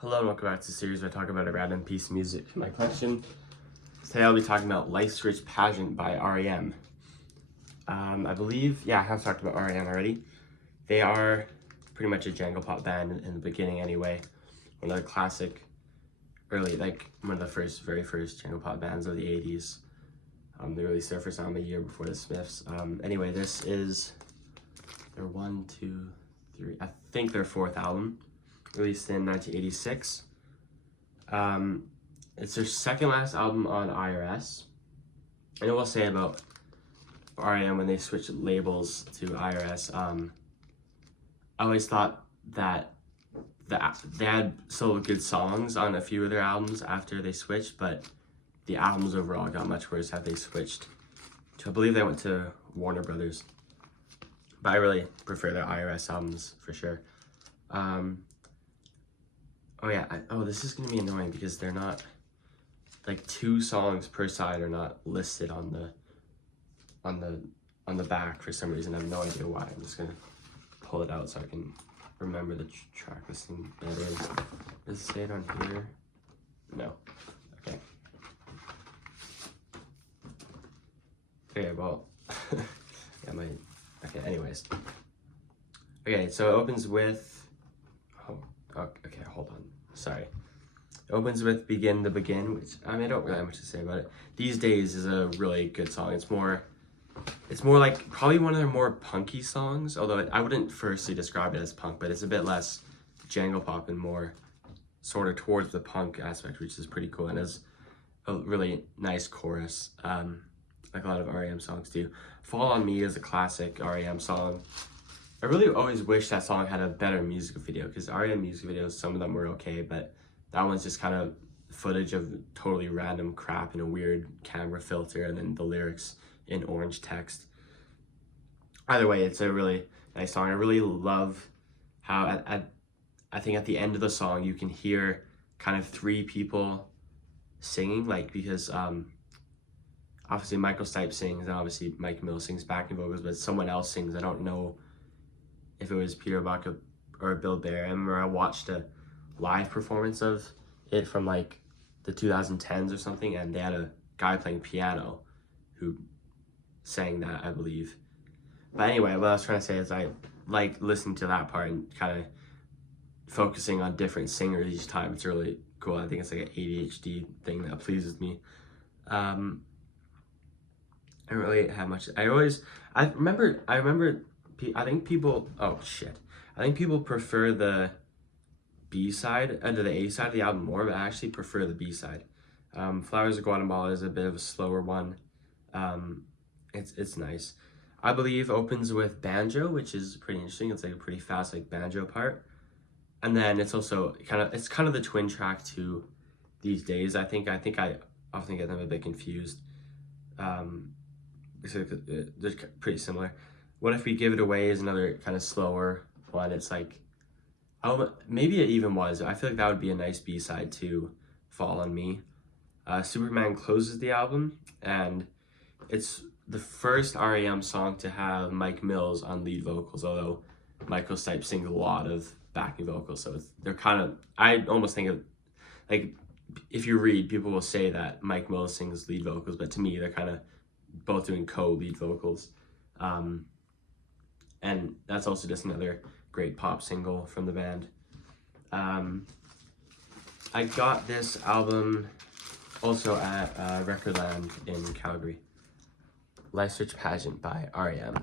Hello and welcome back to the series where I talk about a random piece of music in my collection. Today I'll be talking about Life's Rich Pageant by R.E.M. I believe, I have talked about R.E.M. already. They are pretty much a jangle pop band in the beginning anyway. One of the classic, one of the very first jangle pop bands of the 80s. They released their first album a year before the Smiths. Anyway, this is their I think their fourth album, released in 1986. It's their second last album on IRS. And I will say about R.E.M. when they switched labels to IRS, I always thought that they had so good songs on a few of their albums after they switched, but the albums overall got much worse after they switched to, I believe they went to Warner Brothers. But I really prefer their IRS albums for sure. This is gonna be annoying because they're not, like, 2 songs per side are not listed on the back for some reason. I have no idea why. I'm just gonna pull it out so I can remember the track listing better. Does it say it on here? No. Okay. Okay, well, okay, anyways. Okay, so it opens with, okay, hold on, sorry. It opens with Begin to Begin, which, I don't really have much to say about it. These Days is a really good song. It's more like probably one of their more punky songs, although I wouldn't firstly describe it as punk, but it's a bit less jangle pop and more sort of towards the punk aspect, which is pretty cool, and has a really nice chorus, like a lot of R.E.M. songs do. Fall on Me is a classic R.E.M. song. I really always wish that song had a better music video, because R.E.M. music videos, some of them were okay, but that one's just kind of footage of totally random crap in a weird camera filter, and then the lyrics in orange text. Either way, it's a really nice song. I really love how I think at the end of the song you can hear kind of 3 people singing, because obviously Michael Stipe sings, and obviously Mike Mills sings backing vocals, but someone else sings. I don't know if it was Peter Buck or Bill Bear. I remember I watched a live performance of it from like the 2010s or something, and they had a guy playing piano who sang that, I believe. But anyway, what I was trying to say is I like listening to that part and kind of focusing on different singers each time. It's really cool. I think it's like an ADHD thing that pleases me. I don't really have much. I think people prefer the B-side to the A-side of the album more, but I actually prefer the B-side. Flowers of Guatemala is a bit of a slower one. It's nice. I believe opens with banjo, which is pretty interesting. It's like a pretty fast banjo part. And then it's also kind of the twin track to These Days. I think I often get them a bit confused. They're pretty similar. What If We Give It Away is another kind of slower one. It's like, maybe it even was. I feel like that would be a nice B-side to Fall on Me. Superman closes the album, and it's the first R.E.M. song to have Mike Mills on lead vocals, although Michael Stipe sings a lot of backing vocals, so they're kind of, I almost think of, like, if you read, people will say that Mike Mills sings lead vocals, but to me, they're kind of both doing co-lead vocals. And that's also just another great pop single from the band. I got this album also at Recordland in Calgary. Life's Rich Pageant by R.E.M.